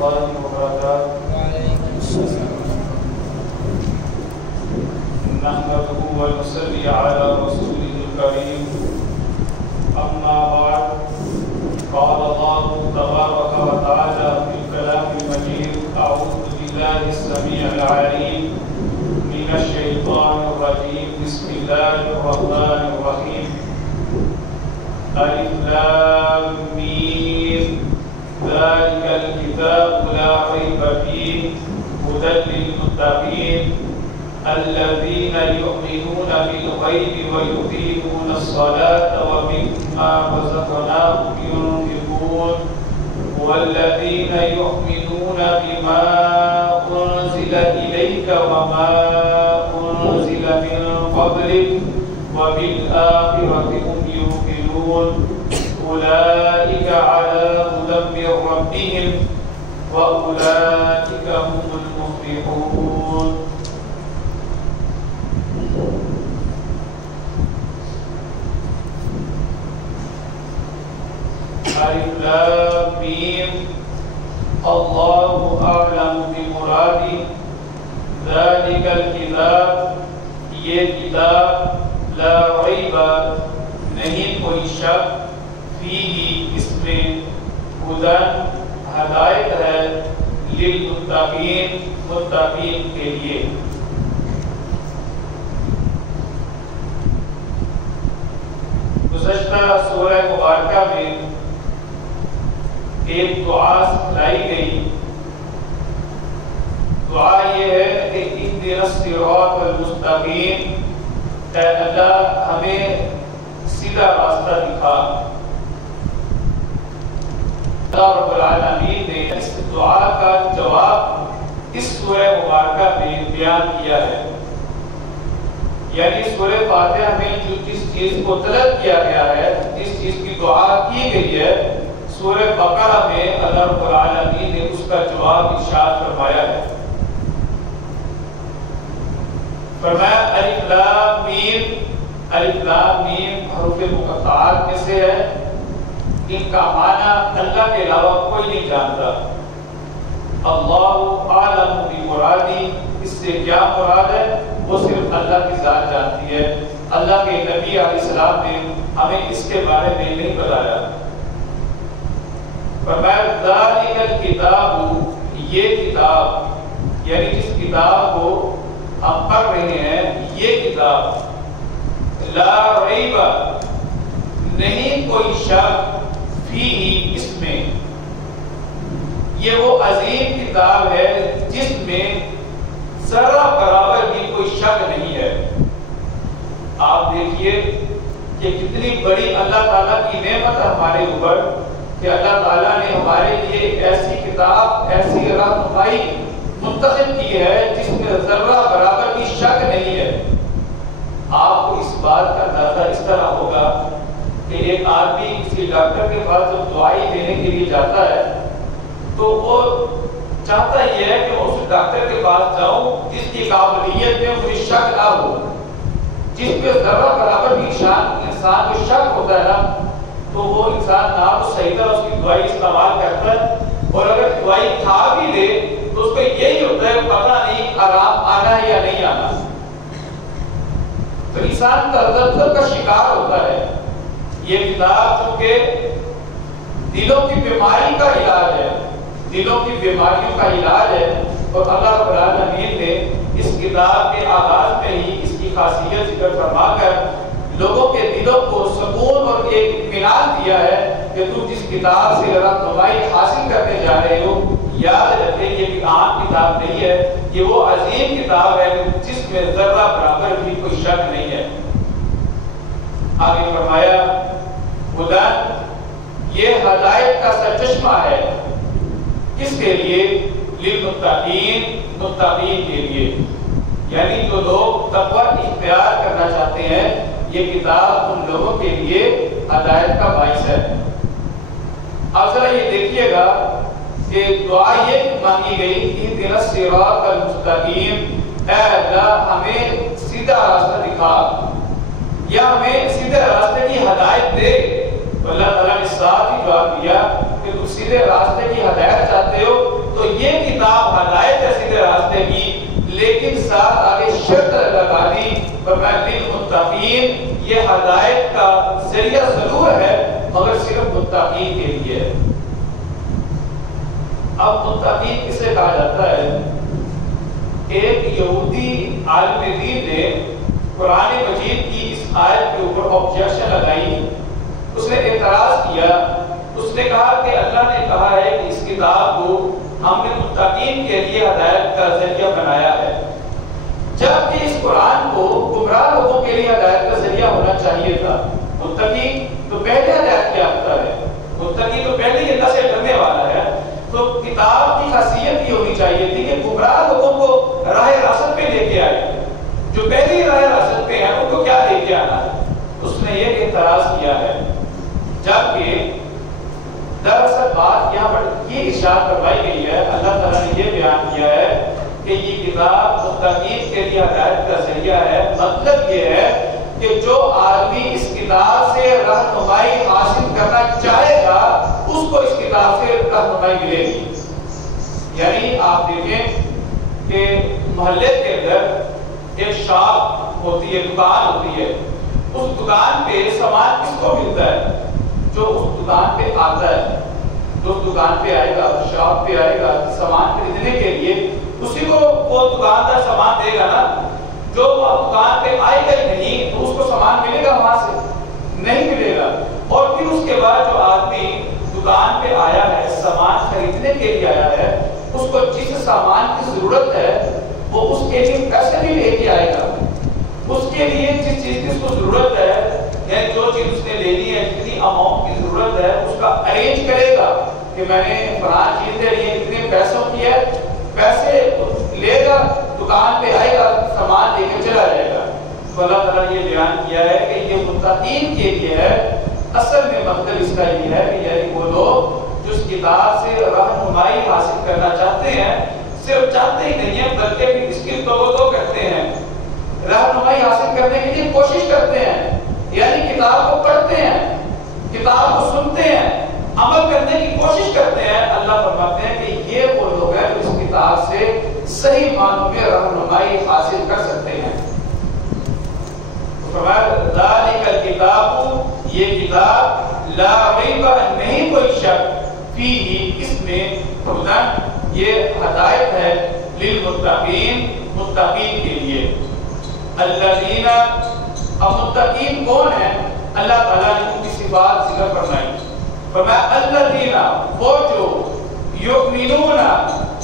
الله وبركاته. وعليكم السلام. نحمده ونصلي على رسوله الكريم. أما بعد، قال الله تبارك وتعالى في الكلام المجيد: أعوذ بالله السميع العليم من الشيطان الرجيم. بسم الله الرحمن الرحيم. ألف لام ميم ذلك الكتاب لا ريب فيه هدى للمتقين الذين يؤمنون بالغيب ويقيمون الصلاة ومما رزقناهم ينفقون والذين يؤمنون بما أنزل إليك وما أنزل من قبلك وبالآخرة هم يوقنون أولئك على هدى من ربهم وأولئك هم المفلحون. ألف لام ميم الله أعلم بمراده ذلك الكتاب یہ کتاب لا ریب نہیں کوئی شک فیہ اس میں ہدی ہدایت ہے للمتقین متقین کے لیے. گزشتہ سورہ مبارکہ میں ایک دعا سکھلائی گئی. دعا یہ ہے کہ اهدنا الصراط المستقیم، اے اللہ ہمیں سیدھا راستہ دکھا. اللہ رب العالمین نے اس دعا کا جواب اس سورہ مبارکہ میں بیان کیا ہے. یعنی سورہ فاتحہ میں جس چیز کو طلب کیا گیا ہے، جس چیز کی دعا کی گئی ہے، سورہ بقرہ میں اللہ رب العالمین نے اس کا جواب ارشاد فرمایا ہے. فرمایا الف لام میم. الف لام میم حروف مقطعات میں سے ہے. ان کا معنی اللہ کے علاوہ کوئی نہیں جانتا. اللہ عالم بمرادی، اس سے کیا مراد ہے وہ صرف اللہ کی ذات جانتی ہے. اللہ کے نبی علیہ السلام نے ہمیں اس کے بارے میں نہیں بتایا. فرمایا ذالک الکتاب، یہ کتاب یعنی جس کتاب کو ہم پڑھ رہے ہیں، یہ کتاب لا ریب نہیں کوئی شک فیہ اس میں، یہ وہ عظیم کتاب ہے جس میں ذرہ برابر بھی کوئی شک نہیں ہے. آپ دیکھیے کہ کتنی بڑی اللہ تعالیٰ کی نعمت ہے ہمارے اوپر کہ اللہ تعالیٰ نے ہمارے لیے ایسی کتاب، ایسی رہنمائی منتخب کی ہے جس میں ذرہ برابر بھی شک نہیں ہے. آپ کو اس بات کا اندازہ اس طرح ہوگا کہ ایک آدمی کسی ڈاکٹر کے پاس جب دوائی لینے کے لیے جاتا ہے تو وہ چاہتا یہ ہے کہ اس ڈاکٹر کے پاس جاؤں جس کی قابلیت میں مجھے شک نہ ہو. جس پہ ذرہ برابر بھی انسان کو شک ہوتا ہے نا، تو وہ انسان نہ تو صحیح طرح اس کی دوائی استعمال کرتا ہے، اور اگر دوائی کھا بھی لے تو اس کو یہی ہوتا ہے پتہ نہیں آرام آنا ہے یا نہیں آنا. تو انسان تذبذب کا شکار ہوتا ہے. یہ کتاب چونکہ دلوں کی بیماری کا علاج ہے، دلوں کی بیماریوں کا علاج ہے، اور اللہ رب العالمین نے اس کتاب کے آغاز میں ہی اس کی خاصیت ذکر فرما کر لوگوں کے دلوں کو سکون اور ایک اطمینان دیا ہے کہ تم جس کتاب سے رہنمائی حاصل کرنے جا رہے ہو، یاد رکھیں یہ ایک عام کتاب نہیں ہے، یہ وہ عظیم کتاب ہے جس میں ذرہ برابر بھی کوئی شک نہیں ہے. آگے فرمایا ہدی، یہ ہدایت کا سرچشمہ ہے. کس کے لیے؟ للمتقین، متقین کے لیے. یعنی جو لوگ تقوی اختیار کرنا چاہتے ہیں، یہ کتاب ان لوگوں کے لیے ہدایت کا باعث ہے. اب ذرا یہ دیکھیے گا کہ دعا یہ مانگی گئی اہدنا الصراط المستقیم، اے اللہ ہمیں سیدھا راستہ دکھا یا ہمیں سیدھے راستے کی ہدایت دے. تو اللہ تعالیٰ نے ساتھ ہی جواب دیا کہ تم سیدھے راستے کی ہدایت چاہتے ہو تو یہ کتاب ہدایت ہے سیدھے راستے کی، لیکن ساتھ آگے شرط لگا دی فرمایا للمتقین، یہ ہدایت کا ذریعہ ضرور ہے مگر صرف متقین کے لیے ہے۔ اب متقین کسے کہا جاتا ہے؟ ایک یہودی عالم دین نے قرآن مجید کی اس آیت کے اوپر آبجیکشن لگائی، اس نے اعتراض کیا، اس نے کہا کہ اللہ نے کہا ہے کہ اس کتاب کو ہم نے متقین کے لیے ہدایت کا ذریعہ بنایا ہے، جبکہ اس قرآن کو گمراہ لوگوں کے لیے ہدایت کا ذریعہ ہونا چاہیے تھا۔ متقی تو پہلے ہدایت یافتہ ہے، متقی تو پہلے ہی اللہ سے ڈرنے والا ہے، تو کتاب کی خاصیت یہ ہونی چاہیے تھی کہ گمراہ لوگوں کو راہ راست پہ لے کے آئے، جو پہلی راہ راست پہ ہیں ان کو کیا لے کے آنا ہے؟ اس نے یہ اعتراض کیا ہے، جبکہ دراصل بات یہاں پر یہ ارشاد فرمائی گئی ہے، اللہ تعالیٰ نے یہ بیان کیا ہے کہ یہ کتاب متقین کے لیے ہدایت کا ذریعہ ہے۔ مطلب یہ ہے کہ جو آدمی اس کتاب سے رہنمائی حاصل کرنا چاہے گا اس کو اس کتاب سے رہنمائی ملے گی۔ یعنی آپ دیکھیں کہ محلے کے اندر ایک شاپ ہوتی ہے، دکان ہوتی ہے، اس دکان پہ سامان کس کو ملتا ہے؟ جو اس دکان پہ آتا ہے، جو اس دکان پہ آئے گا، شاپ پہ آئے گا سامان خریدنے کے لیے، اسی کو وہ دکاندار سامان دے گا نا۔ جو دکان پہ آئے گا ہی نہیں تو اس کو سامان ملے گا وہاں سے؟ نہیں ملے گا۔ اور پھر اس کے بعد جو آدمی دکان پہ آیا ہے، سامان خریدنے کے لیے آیا ہے، اس کو جس سامان کی ضرورت ہے وہ اس کے لیے پیسے بھی لے کے آئے گا، اس کے لیے جس چیز کی اس کو ضرورت ہے، یعنی جو چیز اس نے لینی ہے، جتنی اماؤنٹ کی ضرورت ہے اس کا ارینج کرے گا کہ میں نے فلاں چیز لے لی ہے، اتنے پیسوں کی ہے، پیسے لے گا، دکان پہ آئے گا، سامان لے کے چلا جائے گا۔ تو اللہ تعالیٰ نے یہ بیان کیا ہے کہ یہ متقین کے لیے ہے۔ اصل میں مطلب اس کا یہ ہے کہ یعنی وہ لوگ جو اس کتاب سے رہنمائی حاصل کرنا چاہتے ہیں، صرف چاہتے ہی نہیں ہیں بلکہ بھی اس کی توجہ کرتے ہیں، رہنمائی حاصل کرنے کے لیے کوشش کرتے ہیں، یعنی کتاب کو پڑھتے ہیں، کتاب کو سنتے ہیں، عمل کرنے کی کوشش کرتے ہیں۔ اللہ فرماتے ہیں کہ یہ وہ لوگ ہیں جو اس کتاب سے صحیح معنوں میں رہنمائی حاصل کر سکتے ہیں۔ فرمایا ذالک الکتاب، یہ کتاب لا ریب، نہیں کوئی شک، فیہ، اس میں، ہدی، یہ ہدایت ہے، للمتقین، متقین کے لیے۔ الذین، اب متقین کون ہیں؟ اللہ تعالیٰ نے ان کی صفات ذکر فرمائی، فرمایا الذین، وہ جو یؤمنون،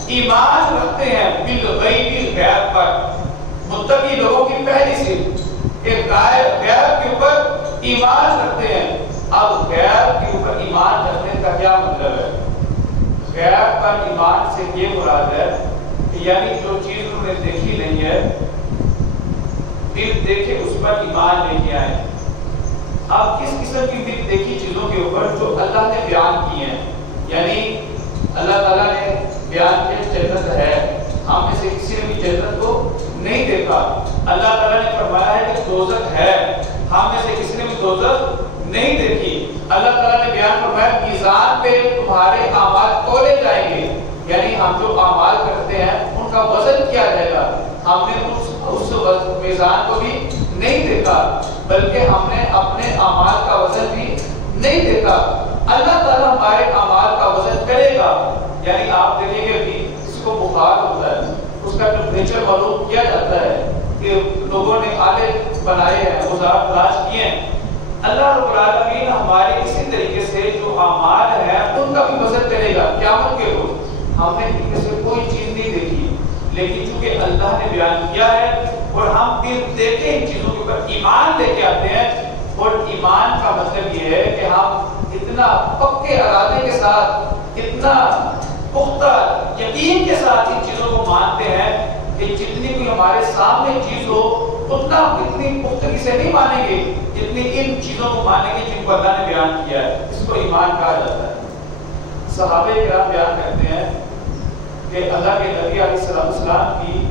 ایمان رکھتے ہیں، بالغیب، غیب پر۔ متقی لوگوں کی پہلی صفت کہ غیب کے اوپر ایمان رکھتے ہیں۔ اب غیب کے اوپر ایمان رکھنے کا کیا مطلب ہے؟ غیب پر ایمان سے یہ مراد ہے کہ یعنی جو چیز انہوں نے دیکھی نہیں ہے، پھر دیکھے اس پر ایمان لے کے آئے۔ اب کس قسم کی پھر دیکھی چیزوں کے اوپر جو اللہ نے بیان کی ہیں، یعنی اللہ تعالیٰ نے بیان کیا جنت ہے، ہم میں سے کسی نے بھی جنت کو نہیں دیکھا۔ اللہ تعالیٰ نے فرمایا ہے کہ دوزخ ہے، ہم میں سے کسی نے بھی دوزخ نہیں دیکھی۔ اللہ تعالیٰ نے بیان فرمایا میزان پہ تمہارے اعمال تولے جائیں گے، یعنی ہم جو اعمال کرتے ہیں ان کا وزن کیا جائے گا۔ ہم نے اس میزان کو بھی نہیں دیکھا، بلکہ ہم نے اپنے اعمال کا وزن بھی نہیں دیکھا۔ اللہ تعالیٰ ہمارے اعمال کا وزن کرے گا، یعنی آپ دیکھیں گے بھی اس کو بخار ہوتا ہے، اس کا ٹمپریچر معلوم کیا جاتا ہے کہ لوگوں نے آلے بنائے ہیں، اوزار تلاش کیے ہیں۔ اللہ رب العالمین ہمارے اسی طریقے سے جو اعمال ہیں ان کا بھی وزن کرے گا قیامت کے روز۔ ہم نے ان میں سے کوئی چیز نہیں دیکھی، لیکن چونکہ اللہ نے بیان کیا ہے اور ہم پھر دیکھیں ان چیزوں کے اوپر ایمان لے کے آتے ہیں، اور ایمان کا مطلب یہ ہے کہ ہم اتنا پکے ارادے کے ساتھ، اتنا پختہ یقین کے ساتھ ان چیزوں کو مانتے ہیں کہ جتنی بھی ہمارے سامنے چیز ہو اتنا اتنی پختگی سے نہیں مانیں گے جتنی ان چیزوں کو مانیں گے جن کو اللہ نے بیان کیا ہے۔ اس کو ایمان کہا جاتا ہے۔ صحابہ کرام بیان کرتے ہیں کہ اللہ کے نبی علیہ السلام کی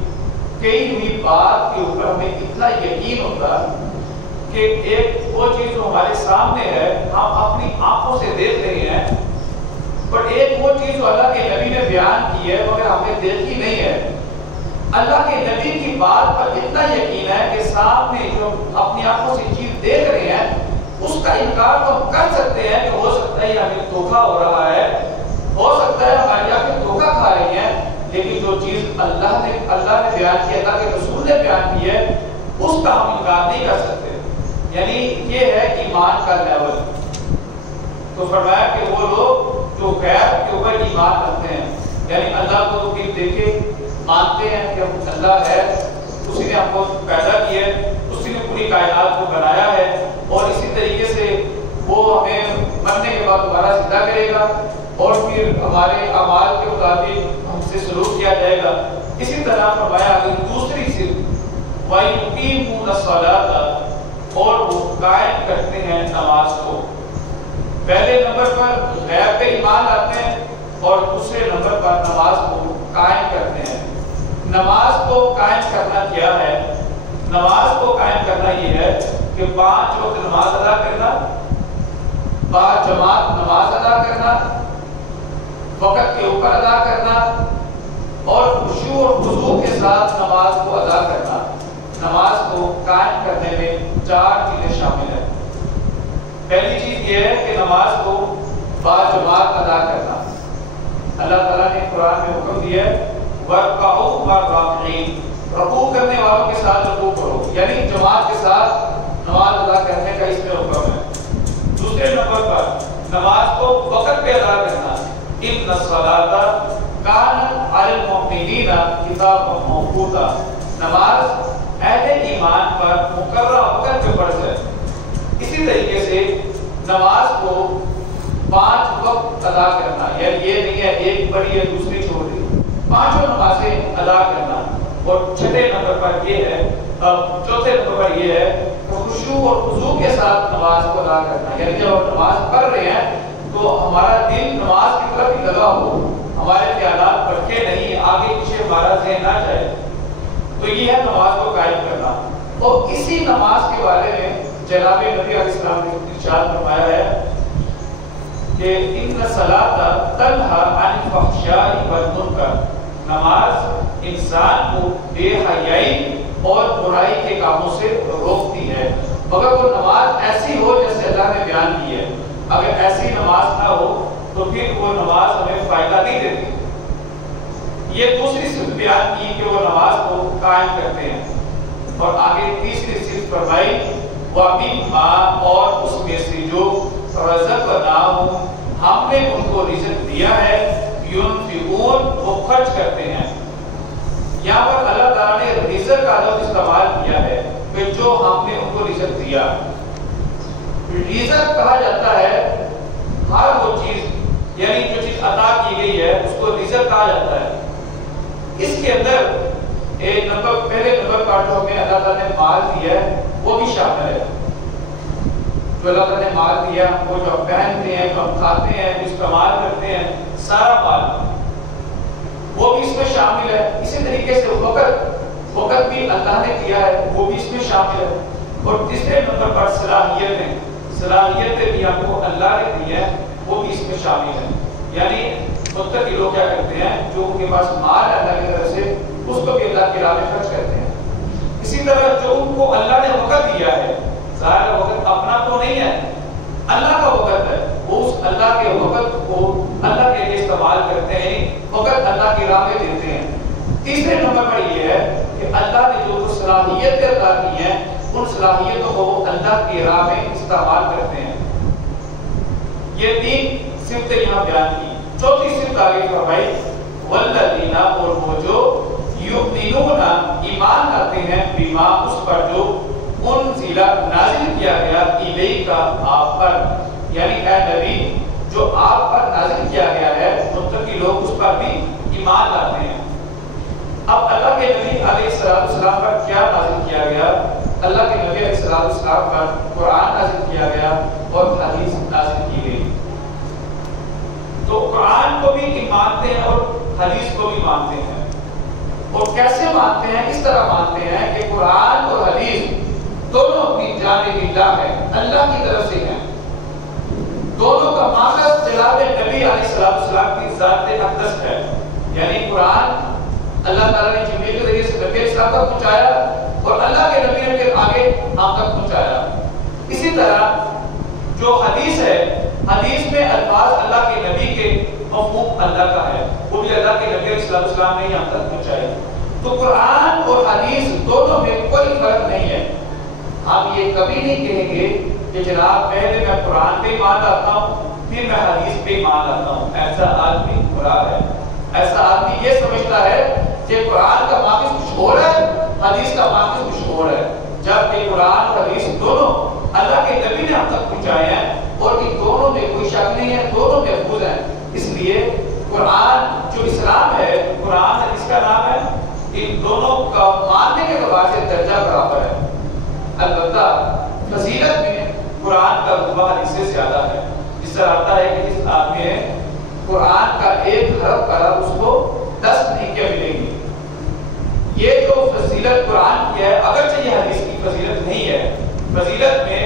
کئی ہوئی بات کے اوپر ہمیں اتنا یقین ہوتا کہ ایک وہ چیز جو ہمارے سامنے ہے ہم اپنی آنکھوں سے دیکھ رہے ہیں، اور ایک وہ چیز چیز جو اللہ کے نبی نے بیان کی ہے مگر ہم نے دیکھی نہیں ہے. اللہ کے نبی کی بات پر اتنا یقین ہے کہ سامنے جو اپنی آنکھوں سے چیز دیکھ رہے ہیں اس کا انکار تو ہم کر سکتے ہیں کہ ہو سکتا ہے ہمیں دھوکا ہو رہا ہے, ہو سکتا ہے ہماری آنکھیں دھوکا کھا رہی ہیں, لیکن جو چیز اللہ نے بیان کی, اللہ کے رسول نے بیان کی ہے, اس کا ہم انکار نہیں کر سکتے. یعنی یہ ہے ایمان کا لیول. تو فرمایا کہ وہ لوگ جو غیب کے اوپر ایمان رکھتے ہیں, یعنی اللہ کو بھی دیکھے مانتے ہیں کہ اللہ ہے, اسی نے ہم کو پیدا کیا ہے, اسی نے پوری کائنات کو بنایا ہے, اور اسی طریقے سے وہ ہمیں مرنے کے بعد دوبارہ زندہ کرے گا اور پھر ہمارے اعمال کے مطابق ہم سے سلوک کیا جائے گا. اسی طرح فرمایا اگر دوسری صرف وَيُقِيمُونَ الصَّلَاةَ, اور وہ قائم کرتے ہیں نماز کو. پہلے نمبر پر غیب پہ ایمان لاتے ہیں اور دوسرے نمبر پر نماز کو قائم کرتے ہیں. نماز کو قائم کرنا کیا ہے؟ نماز کو قائم کرنا یہ ہے کہ 5 وقت نماز ادا کرنا, با جماعت نماز ادا کرنا, وقت کے اوپر ادا کرنا, اور خشوع اور خضوع کے ساتھ نماز کو ادا کرنا. نماز کو قائم کرنے میں 4 چیزیں شامل ہیں. پہلی چیز یہ ہے کہ نماز کو با جماعت ادا کرنا. اللہ تعالیٰ نے قرآن میں حکم دیا ہے وَارْكَعُوا مَعَ الرَّاكِعِينَ, رکوع کرنے والوں کے ساتھ رکوع کرو, یعنی جماعت کے ساتھ نماز ادا کرنے کا اس میں حکم ہے. دوسرے نمبر پر نماز کو وقت پہ ادا کرنا. إِنَّ الصَّلَاةَ كَانَتْ عَلَى الْمُؤْمِنِينَ كِتَابًا مَوْقُوتًا, نماز اہل ایمان پر مقررہ وقت پہ فرض ہے. اسی طریقے سے نماز کو 5 وقت ادا کرنا, یعنی یہ نہیں ہے ایک پڑھی ہے دوسری چھوڑ دی, 5 نمازیں ادا کرنا. اور چھٹے نمبر پر یہ ہے, چوتھے نمبر پر یہ ہے کہ خشوع اور خضوع کے ساتھ نماز کو ادا کرنا. یعنی جب ہم نماز پڑھ رہے ہیں تو ہمارا دل نماز کی طرف ہی لگا ہو, ہمارے خیالات بھٹکے نہیں, آگے پیچھے ہمارا ذہن نہ جائے. تو یہ ہے نماز کو قائم کرنا. اور اسی نماز کے بارے میں جناب نبی علیہ السلام نے ارشاد فرمایا ہے کہ ان الصلاۃ تنہی عن الفحشاء والمنکر, نماز انسان کو بے حیائی اور برائی کے کاموں سے روکتی ہے. مگر وہ نماز ایسی ہو جیسے اللہ نے بیان کی ہے. اگر ایسی نماز نہ ہو تو پھر وہ نماز ہمیں فائدہ نہیں دیتی. یہ دوسری صفت بیان کی کہ وہ نماز کو قائم کرتے ہیں. اور آگے تیسری صفت فرمائی وَمِمَّا, اور اس میں سے جو رَزَقْنَاهُمْ, ہم نے ان کو رزق دیا ہے, يُنْفِقُونَ, وہ خرچ کرتے ہیں. یہاں پر اللہ تعالیٰ نے رزق کا لفظ استعمال کیا ہے کہ جو ہم نے ان کو رزق دیا. رزق کہا جاتا ہے ہر وہ چیز, یعنی جو چیز عطا کی گئی ہے اس کو رزق کہا جاتا ہے. اس کے اندر ایک نمبر, پہلے نمبر پر جو ہمیں اللہ تعالیٰ نے مال دیا ہے وہ بھی شامل ہے. جو اللہ تعالیٰ نے مال دیا, وہ جو ہم پہنتے ہیں, جو ہم کھاتے ہیں, جو استعمال کرتے ہیں, سارا مال وہ بھی اس میں شامل ہے. اسی طریقے سے وقت بھی اللہ نے دیا ہے, وہ بھی اس میں شامل ہے. اور تیسرے نمبر پر صلاحیتیں بھی ہم کو اللہ نے دی ہے, وہ بھی اس میں شامل ہے. یعنی متقی لوگ کیا کرتے ہیں, جو ان کے پاس مال ہے اللہ کی طرف سے, اس کو بھی اللہ کی راہ میں خرچ کرتے ہیں. اسی طرح جو ان کو اللہ نے وقت دیا ہے, ظاہر وقت اپنا تو نہیں ہے, اللہ کا وقت ہے, وہ اس اللہ کے وقت کو اللہ کے لیے استعمال کرتے ہیں, وقت اللہ کی راہ میں دیتے ہیں. تیسرے نمبر پر یہ ہے کہ اللہ نے جو صلاحیتیں عطا کی ہیں, ان صلاحیتوں کو وہ اللہ کی راہ میں استعمال کرتے ہیں. یہ 3 صفتیں یہاں بیان کی. چوتھی صفت آگے فرمائی والذین, اور وہ جو یؤمنون, ایمان لاتے ہیں, بما, اس پر جو انزل, نازل کیا گیا, الیک, آپ پر, یعنی اے نبی جو آپ پر نازل کیا گیا ہے, متقی لوگ اس پر بھی ایمان لاتے ہیں. اب اللہ کے نبی علیہ السلام پر کیا نازل کیا گیا؟ اللہ کے نبی علیہ السلام پر قرآن نازل کیا گیا اور حدیث نازل کی گئی. تو قرآن کو بھی مانتے ہیں اور حدیث کو بھی مانتے ہیں. اور کیسے مانتے ہیں؟ اس طرح مانتے ہیں کہ قرآن اور حدیث دونوں اپنی جانب اللہ ہے, اللہ کی طرف سے ہیں. دونوں کا مقصد جناب نبی علیہ السلام کی ذات تعالیٰ نے جبریل کے ذریعے سے نبی علیہ السلام تک پہنچایا اور اللہ کے نبی نے پھر آگے ہم تک پہنچایا. اسی طرح جو حدیث ہے، حدیث میں الفاظ اللہ کے نبی کے مفہوم اللہ کا ہے، وہ بھی اللہ کے نبی علیہ السلام نے ہم تک پہنچایا. تو قرآن اور حدیث دونوں میں کوئی فرق نہیں ہے. ہم یہ کبھی نہیں کہیں گے کہ جناب پہلے میں قرآن پہ ایمان لاتا ہوں پھر میں حدیث پہ ایمان لاتا ہوں. ایسا آدمی برا ہے. ایسا آدمی یہ سمجھتا ہے کہ قرآن کا ماخذ کچھ اور ہے، حدیث کا ماخذ کچھ اور ہے، جبکہ قرآن اور حدیث دونوں اللہ کے نبی نے ہم تک پہنچائے ہیں اور ان دونوں میں کوئی شک نہیں ہے، دونوں محفوظ ہیں. اس لیے قرآن جو اسلام ہے، قرآن حدیث کا نام ہے، ان دونوں کا ماننے کے اعتبار سے درجہ برابر ہے. البتہ فضیلت میں قرآن کا رتبہ حدیث سے زیادہ ہے. جس سے آتا ہے کہ جس آدمی نے قرآن کا ایک حرف پڑھا اس کو 10 نیکیاں ملیں گی. یہ جو فضیلت قرآن کی ہے، اگرچہ یہ حدیث کی فضیلت نہیں ہے، فضیلت میں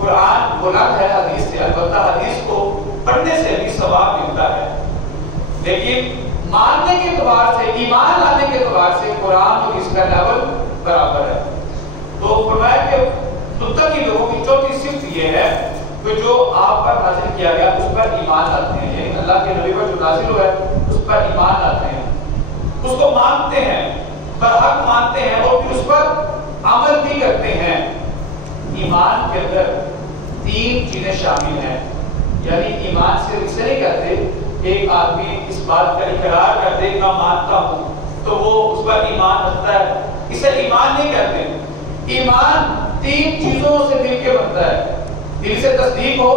قرآن بلند ہے حدیث سے. البتہ حدیث کو پڑھنے سے بھی ثواب ملتا ہے، لیکن ماننے کے اعتبار سے، ایمان لانے کے اعتبار سے قرآن اور اس کا لیول برابر ہے. تو فرمایا کہ متقی لوگوں کی چوتھی صفت یہ ہے کہ جو آپ پر نازل کیا گیا اس پر ایمان لاتے ہیں، یعنی اللہ کے نبی پر جو نازل ہوا ہے اس پر ایمان لاتے ہیں، اس کو مانتے ہیں، برحق مانتے ہیں اور پھر اس پر عمل بھی کرتے ہیں. ایمان کے اندر 3 چیزیں شامل ہیں. یعنی ایمان صرف اسے نہیں کہتے ایک آدمی اس بات کا اقرار کر دے میں مانتا ہوں تو وہ اس پر ایمان رکھتا ہے، اسے ایمان نہیں کہتے. ایمان 3 چیزوں سے مل کے بنتا ہے. دل سے تصدیق ہو،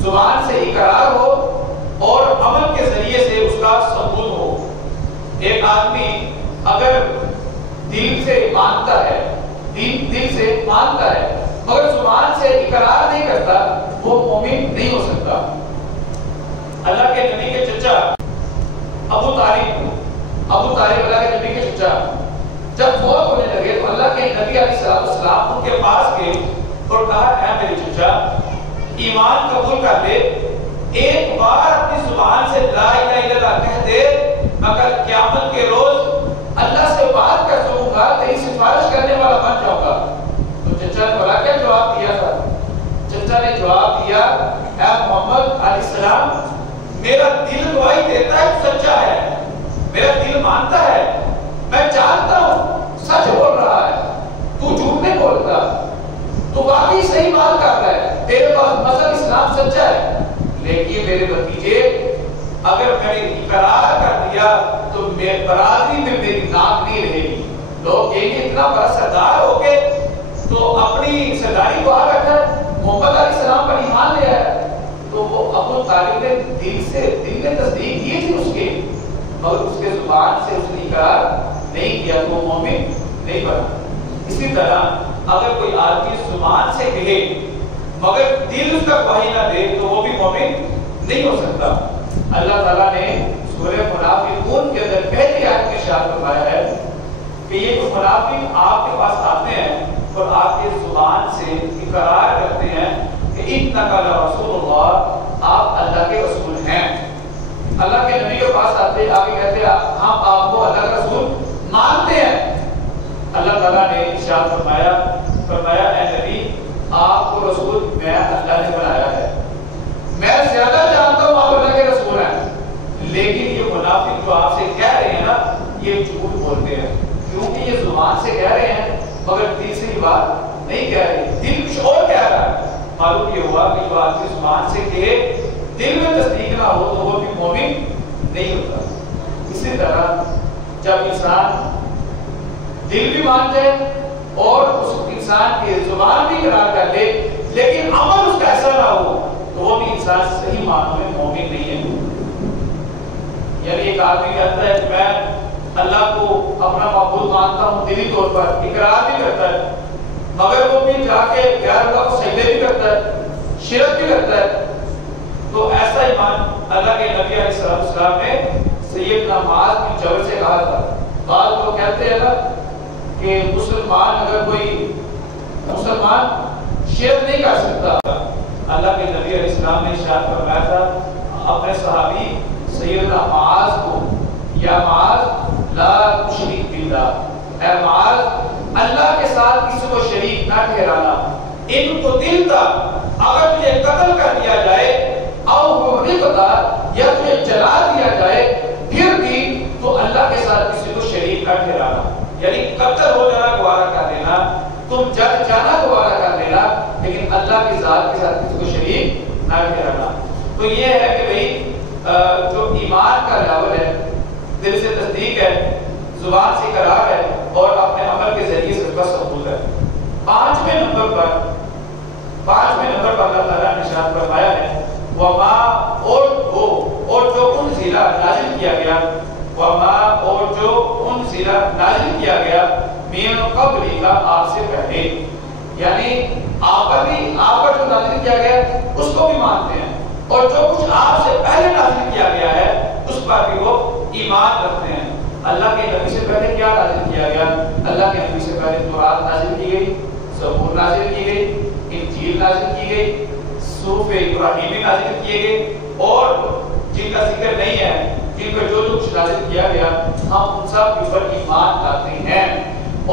زبان سے اقرار ہو اور عمل کے ذریعے سے اس کا ثبوت ہو. ایک آدمی اگر دل سے مانتا ہے، دل سے مانتا ہے مگر زبان سے اقرار نہیں کرتا، وہ مومن نہیں ہو سکتا. اللہ کے نبی کے چچا ابو طالب اللہ کے نبی کے چچا جب فوت ہونے لگے تو اللہ کے نبی علیہ السلام ان کے پاس گئے اور کہا اے میرے چچا ایمان قبول کر لے، ایک بار اپنی زبان سے لا الہ الا اللہ کہہ دے، مگر قیامت کے روز اللہ سے بات کر سکوں گا، تیری سفارش کرنے والا بن جاؤں گا. تو چچا نے بولا کیا جواب دیا تھا؟ چچا نے جواب دیا اے محمد علیہ السلام میرا دل گواہی دیتا ہے سچا ہے، میرا دل مانتا ہے، میں جانتا ہوں سچ بول رہا ہے، تو جھوٹ نہیں بولتا، تو واقعی صحیح بات کر رہا ہے، تیرے پاس مذہب اسلام سچا ہے. لیکن میرے بھتیجے اگر میں نے اقرار کر دیا تو میری برادری میں میری ناک نہیں رہے گی. لوگ کہیں گے اتنا بڑا سردار ہو کے تو اپنی سرداری کو آ بیٹھا ہے، محمد علیہ السلام پر ایمان لے آیا. تو وہ ابو طالب نے دل میں تصدیق کی تھی اس کے، مگر اس کے زبان سے اس نے اقرار نہیں کیا تو وہ مومن نہیں بنا. اسی طرح اگر کوئی آدمی زبان سے کہے مگر دل اس کا گواہی نہ دے تو وہ بھی مومن نہیں ہو سکتا. اللہ تعالیٰ نے سورہ منافقون کے اندر پہلی آیت میں ارشاد فرمایا ہے کہ یہ جو منافق آپ کے پاس آتے ہیں اور آپ کے زبان سے اقرار کرتے ہیں کہ انک لرسول اللہ، آپ اللہ کے رسول ہیں. اللہ کے نبی کے پاس آتے آگے کہتے ہیں ہم آپ کو اللہ کا رسول مانتے ہیں. اللہ تعالیٰ نے ارشاد فرمایا اے نبی آپ کو رسول میں اللہ نے بنایا ہے، میں زیادہ جانتا ہوں آپ اللہ کے رسول ہیں. لیکن یہ منافق جو آپ سے کہہ رہے ہیں نا یہ جھوٹ بولتے ہیں، کیونکہ یہ زبان سے کہہ رہے ہیں مگر دل سے یہ بات نہیں کہہ رہے، دل کچھ اور کہہ رہا ہے. معلوم یہ ہوا کہ جو آدمی زبان سے کہے دل میں تصدیق نہ ہو تو وہ بھی مومن نہیں ہوتا. اسی طرح جب انسان دل بھی مان جائے اور اس انسان کی زبان بھی اقرار کر لے لیکن عمل اس کا ایسا نہ ہو تو وہ بھی انسان صحیح معنوں میں مومن نہیں ہے. یعنی ایک آدمی کہتا ہے کہ میں اللہ کو اپنا معبود مانتا ہوں دلی طور پر، اقرار بھی کرتا ہے مگر وہ بھی جا کے غیر اللہ کو سجدے بھی کرتا ہے، شرک بھی کرتا ہے، تو ایسا ایمان اللہ کے نبی علیہ السلام نے سیدنا معاذ بن جبل سے کہا تھا. بعض لوگ کہتے ہیں نا کہ کوئی مسلمان شرک نہیں کر سکتا. اللہ کے نبی علیہ السلام نے ارشاد فرمایا تھا اپنے صحابی سیدنا معاذ کو، یا معاذ لا یہ ہے کہ بھئی جو ایمان کا لیول ہے، دل سے تصدیق ہے، زبان سے اقرار ہے اور اپنے عمل کے ذریعے سے اس کا ثبوت ہے۔ پانچویں نمبر پر اللہ تعالیٰ نے ارشاد فرمایا ہے وما اور جو انزل نازل کیا گیا، وما اور جو انزل نازل کیا گیا من قبل کا آپ سے پہلے، یعنی آپ پر جو نازل کیا گیا اس کو بھی مانتے ہیں، اور جو کچھ آپ سے پہلے نازل کیا گیا ہے اس پر بھی وہ ایمان رکھتے ہیں۔ اللہ کے نبی سے پہلے کیا نازل کیا گیا؟ اللہ کے نبی سے پہلے تورات نازل کی گئی، زبور نازل کی گئی، انجیل نازل کی گئی، صحف ابراہیمی نازل کیے گئے، اور جن کا ذکر نہیں ہے، جن پر جو کچھ نازل کیا گیا ہم ان سب کے اوپر ایمان لاتے ہیں۔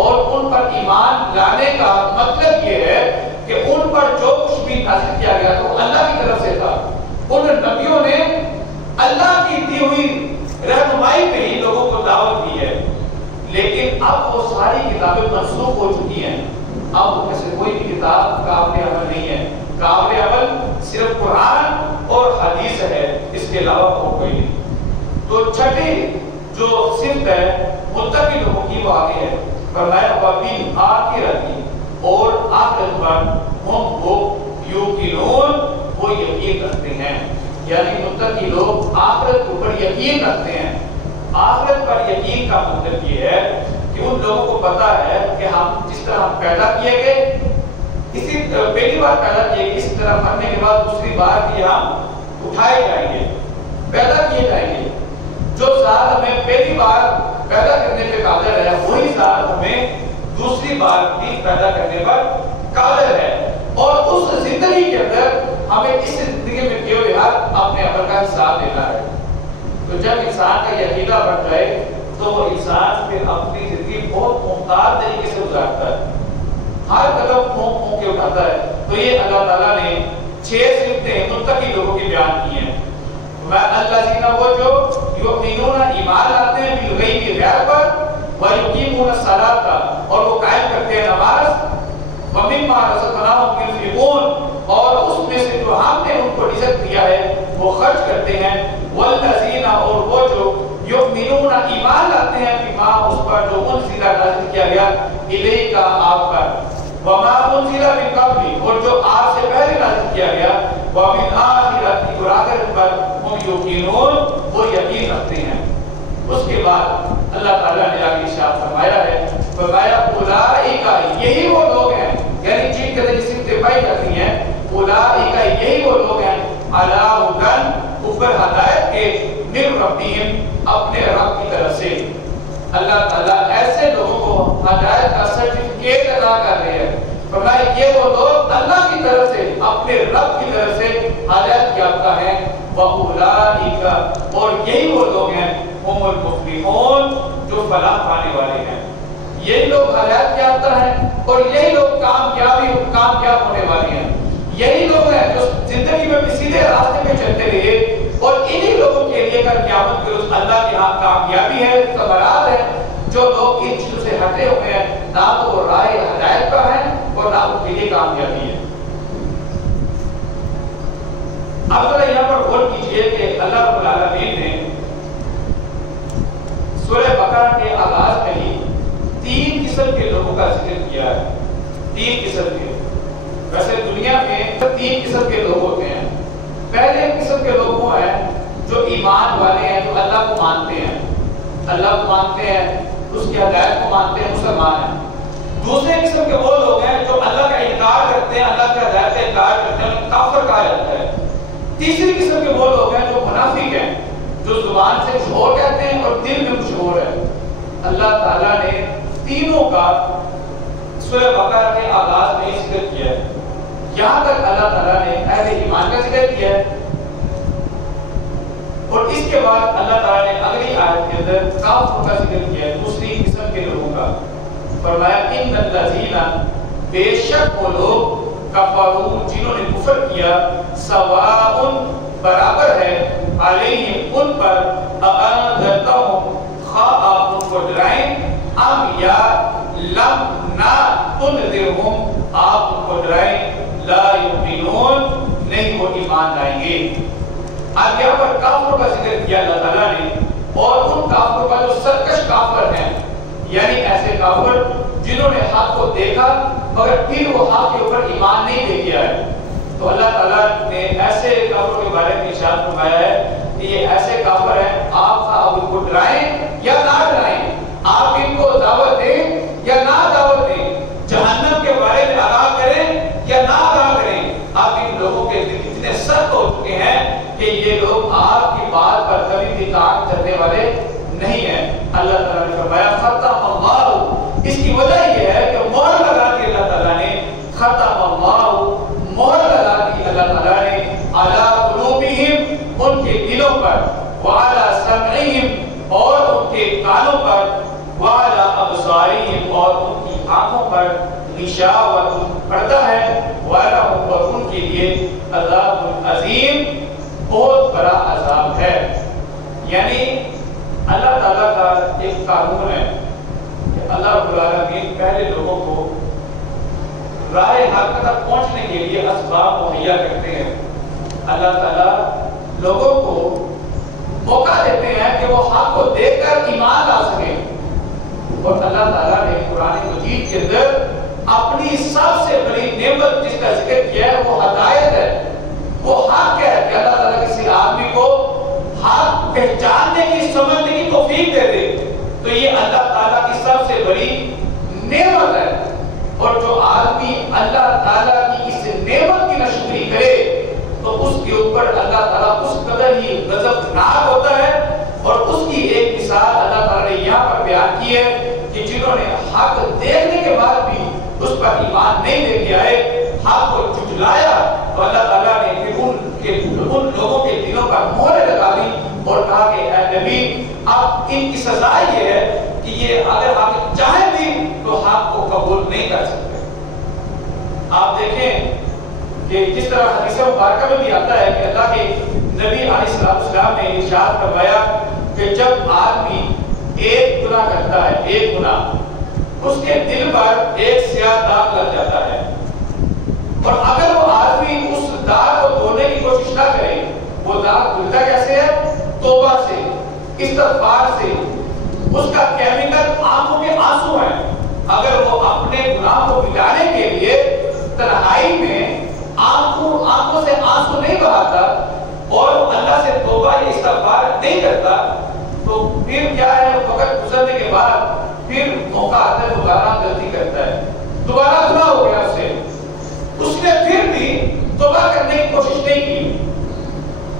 اور ان پر ایمان لانے کا مطلب یہ ہے کہ ان پر جو کچھ بھی نازل کیا گیا تو اللہ کی طرف سے تھا، ان نبیوں نے اللہ کی دی ہوئی رہنمائی پہ ہی لوگوں کو دعوت دی ہے، لیکن اب وہ ساری کتابیں منسوخ ہو چکی ہیں، اب ان میں سے کوئی بھی کتاب قابل عمل نہیں ہے، قابل عمل صرف قرآن اور حدیث ہے، اس کے علاوہ کوئی نہیں۔ تو چھٹی جو صفت ہے متقی لوگوں کی وہ آگے ہے، فرمایا وَبِالْآخِرَةِ اور آخرت پر ہم وہ یوقنون وہ یقین رکھتے ہیں، یعنی متقی لوگ آخرت کے اوپر یقین رکھتے ہیں۔ آخرت پر یقین کا مطلب یہ ہے کہ ان لوگوں کو پتا ہے کہ ہم جس طرح ہم پیدا کیے گئے، اسی پہلی بار پیدا کیے گئے، اسی طرح مرنے کے بعد دوسری بار بھی ہم اٹھائے جائیں گے، پیدا کیے جائیں گے۔ جو ذات ہمیں پہلی بار پیدا کرنے پہ قادر ہے وہی ذات ہمیں دوسری بار بھی پیدا کرنے پر قادر ہے، اور اس زندگی کے اندر ہمیں اس زندگی میں کیوں یار اپنے عمل کا حساب دینا ہے۔ تو جب انسان کا یہ عقیدہ بن جائے تو وہ انسان پھر اپنی زندگی بہت محتاط طریقے سے گزارتا ہے، ہر قدم پھونک کے اٹھاتا ہے۔ تو یہ اللہ تعالیٰ نے 6 صفتیں متقی لوگوں کی بیان کی ہیں۔ الذین وہ جو یؤمنون ایمان لاتے ہیں بالغیب غیب پر، ویقیمون الصلاۃ اور وہ قائم کرتے ہیں نماز، ومما رزقناہم ينفقون اور اس میں سے جو ہم نے ان کو رزق دیا ہے وہ خرچ کرتے ہیں، والذین اور وہ جو یؤمنون ایمان لاتے ہیں بما اس پر جو انزل نازل کیا گیا الیک آپ پر، وما انزل من قبل اور جو آپ سے پہلے نازل کیا گیا، وبالآخرۃ اور آخرت پر ہم یقینون وہ یقین رکھتے ہیں۔ اس کے بعد اللہ تعالیٰ نے آگے ارشاد فرمایا ہے، فرمایا اولئک یہی وہ لوگ ہیں، یعنی جن کے اندر صفتیں پائی جاتی ہیں، اولئک یہی وہ لوگ ہیں علی ھدی اوپر ہدایت کے، من ربہم اپنے رب کی طرف سے۔ اللہ تعالیٰ ایسے لوگوں کو ہدایت کا سرٹیفکیٹ عطا کر رہے ہیں، فرمایا یہ وہ لوگ اللہ کی طرف سے اپنے رب کی طرف سے ہدایت یافتہ ہیں، وَأُولَٰئِكَ اور یہی وہ لوگ ہیں ہم المفلحون جو فلاح پانے والے ہیں۔ یہی لوگ ہدایت یافتہ ہیں اور یہی لوگ کامیاب ہونے والے ہیں، یہی لوگ ہیں جو زندگی میں بھی سیدھے راستے پہ چلتے رہے، اور انہی لوگوں کے لیے کل قیامت کے روز اللہ کے ہاں کامیابی ہے، ثمرات ہے۔ جو لوگ ان چیزوں سے ہٹے ہوئے ہیں نہ تو وہ راہ ہدایت پر ہیں اور نہ ان کے لیے کامیابی ہے۔ اب ذرا یہاں پر غور کیجئے کہ اللہ رب العالمین نے سورہ بقرہ کے آغاز میں ہی 3 قسم کے لوگوں کا ذکر کیا ہے، 3 قسم کے۔ ویسے دنیا میں 3 قسم کے لوگ ہوتے ہیں۔ پہلے قسم کے لوگ وہ ہیں جو ایمان والے ہیں، جو اللہ کو مانتے ہیں، اللہ کو مانتے ہیں، اس کی ہدایت کو مانتے ہیں، مسلمان ہیں۔ دوسرے قسم کے وہ لوگ ہیں جو اللہ کا انکار کرتے ہیں، اللہ کی ہدایت کا انکار کرتے ہیں، انہیں کافر کہا جاتا ہے۔ تیسری قسم کے وہ لوگ ہیں جو منافق ہیں، جو زبان سے کچھ اور کہتے ہیں اور دل میں کچھ اور ہے۔ اللہ تعالیٰ نے تینوں کا سورہ بقرہ کے آغاز میں ذکر کیا ہے۔ یہاں تک اللہ تعالیٰ نے اہل ایمان کا ذکر کیا ہے، اور اس کے بعد اللہ تعالیٰ نے اگلی آیت کے اندر کافروں کا ذکر کیا ہے، دوسری قسم کے لوگوں کا۔ فرمایا ان الذین بے شک وہ لوگ کفروا جنہوں نے کفر کیا، سواء برابر ہے، علیہم ان پر، انذرتہم خواہ آپ ان کو ڈرائیں، ام یا لم نہ تنذرہم آپ ان کو ڈرائیں، لا یؤمنون نہیں وہ ایمان لائیں گے۔ اب یہاں پر کافروں کا ذکر کیا اللہ تعالیٰ نے، اور ان کافروں کا جو سرکش کافر ہیں، یعنی ایسے کافر جنہوں نے حق کو دیکھا مگر پھر وہ حق کے اوپر ایمان نہیں لے کے آئے. تو اللہ تعالیٰ نے ایسے کافروں کے بارے میں ارشاد فرمایا ہے کہ یہ ایسے کافر ہیں، آپ اب ان کو ڈرائیں یا نہ ڈرائیں، آپ ان کو دعوت دیں یا نہ دعوت دیں، جہنم کے بارے میں آگاہ کریں یا نہ آگاہ کریں، آپ ان لوگوں کے دل اتنے سخت ہو چکے ہیں کہ یہ لوگ آپ کی بات پر کبھی بھی اطاعت کرنے والے نہیں ہیں. اللہ تعالیٰ نے فرمایا ختم اللہ، اس کی وجہ یہ ہے کہ مہر لگا دی اللہ تعالیٰ نے، ختم اللہ، مہر لگا دی اللہ تعالیٰ نے علی قلوبہم، ان کے دلوں پر، وعلی سمعہم، اور ان کے کانوں پر، وعلی ابصارہم، اور ان کی آنکھوں پر، غشاوۃ، پردہ ہے، وَلَهُمْ، اور ان کے لیے عذاب عظیم، بہت بڑا عذاب ہے. یعنی اللہ تعالیٰ کا ایک قانون ہے کہ اللہ رب العالمین پہلے لوگوں کو راہ حق تک پہنچنے کے لیے اسباب مہیا کرتے ہیں. اللہ تعالیٰ لوگوں کو موقع دیتے ہیں کہ وہ حق کو دیکھ کر ایمان لا سکیں. اور اللہ تعالیٰ نے قرآن مجید کے اندر اپنی سب سے بڑی نعمت جس کا ذکر کیا ہے وہ ہدایت ہے، وہ حق ہے کہ اللہ تعالیٰ کسی آدمی کو حق پہچاننے کی، سمجھنے کی توفیق دے دے. تو یہ اللہ تعالیٰ کی سب سے بڑی نعمت ہے. اور جو آدمی اللہ تعالیٰ کی اس نعمت کی ناشکری کرے تو اس کے اوپر اللہ تعالیٰ اس قدر ہی غضبناک ہوتا ہے. اور اس کی ایک مثال اللہ تعالیٰ نے یہاں پر بیان کی ہے کہ جنہوں نے حق دیکھنے کے بعد بھی اس پر ایمان نہیں لے کے آئے، حق کو جھٹلایا، تو اللہ تعالیٰ نے پھر ان لوگوں کے دلوں پر مہر لگا دی اور کہا کہ اے نبی اب ان کی سزا یہ ہے کہ یہ اگر آپ چاہیں بھی تو حق کو قبول نہیں کر سکتے. آپ دیکھیں کہ جس طرح حدیث مبارکہ میں بھی آتا ہے کہ اللہ کے نبی علیہ السلام نے ارشاد فرمایا کہ جب آدمی ایک گناہ کرتا ہے، ایک گناہ، اس کے دل پر ایک سیاہ داغ لگ جاتا ہے، اور اگر وہ آدمی اس داغ کو دھونے کی کوشش نہ کرے، وہ داغ دھلتا کیسے ہے؟ توبہ سے، استغفار سے. اس کا کیمیکل آنکھوں کے آنسو ہیں. اگر وہ اپنے گناہ کو مٹانے کے لیے تنہائی میں آنکھوں سے آنسو نہیں بہاتا اور اللہ سے توبہ یا استغفار نہیں کرتا، تو پھر کیا ہے؟ وقت گزرنے کے بعد پھر موقع آتا ہے دوبارہ غلطی کرتا ہے، دوبارہ گناہ ہو گیا اس سے، اس نے پھر بھی توبہ کرنے کی کوشش نہیں کی،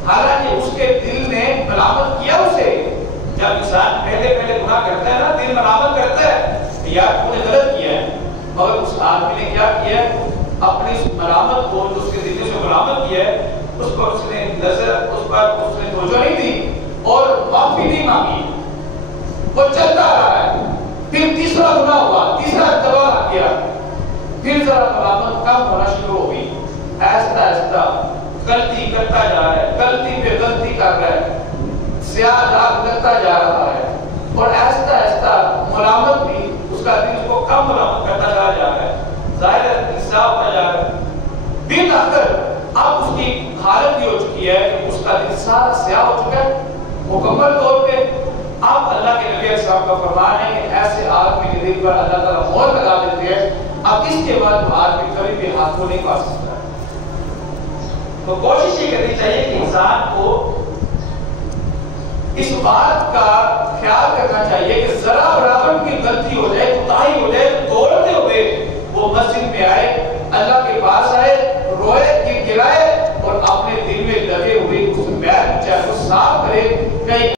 حالانکہ اس کے دل نے ملامت کیا اسے. جب انسان پہلے گناہ کرتا ہے نا، دل ملامت کرتا ہے کہ یار تو نے غلط کیا ہے، مگر اس آدمی نے کیا کیا ہے؟ اپنی اس ملامت کو جو اس کے دل سے ملامت کیا ہے اس پر اس نے نظر، اس پر اس نے توجہ نہیں دی اور معافی نہیں مانگی، وہ چلتا رہا ہے. پھر تیسرا گناہ ہوا، تیسرا دبا لگ گیا، پھر ذرا ملامت کم ہونا شروع ہو گئی. ایسا ایسا غلطی کرتا جا رہا ہے، غلطی پہ غلطی کر رہا ہے، سیاہ داغ لگتا جا رہا ہے، اور ایسا ایسا ملامت بھی اس کا دل اس کو کم ملامت کرتا جا رہا ہے، ظاہر انصاف ہوتا جا رہا ہے. دن آخر اب اس کی حالت یہ ہو چکی ہے کہ اس کا دل سارا سیاہ ہو چکا ہے مکمل طور پہ. اب اللہ کے نبی علیہ السلام کا فرمان ہے کہ ایسے آدمی کے دل پر اللہ تعالیٰ مہر لگا دیتے ہیں، اب اس کے بعد وہ آدمی کبھی بھی ہاتھ کو نہیں پا سکتا. تو کوشش یہ کرنی چاہیے کہ انسان کو اس بات کا خیال کرنا چاہیے کہ ذرا برابر